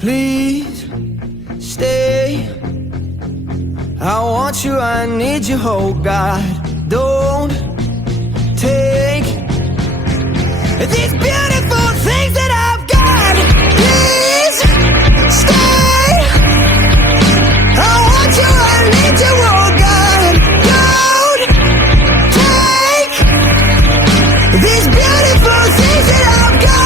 Please stay. I want you, I need you, oh God. Don't take these beautiful things that I've got. Please stay. I want you, I need you, oh God. Don't take these beautiful things that I've got.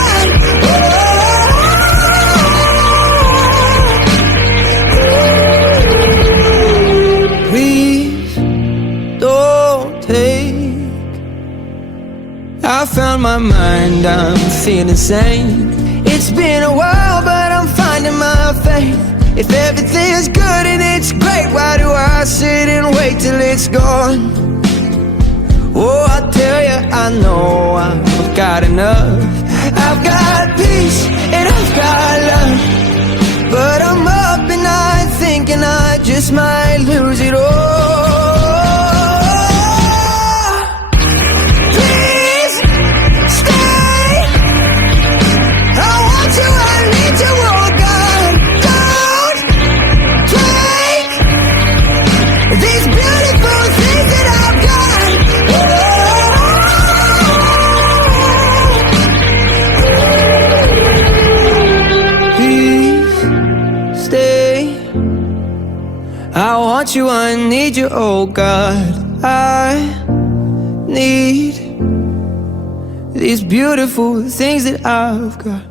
Please don't take. I found my mind, I'm feeling sane. It's been a while, but I'm finding my faith. If everything's good and it's great, why do I sit and wait till it's gone? Oh, I tell you, I know I've got enough. I've got peace and I've got love, but I'm up at night thinking I just might lose it all. Please stay. I want you, I need you, oh God. Don't take these beautiful things that I've got. Please stay. I want you, I need you, oh God. I need these beautiful things that I've got.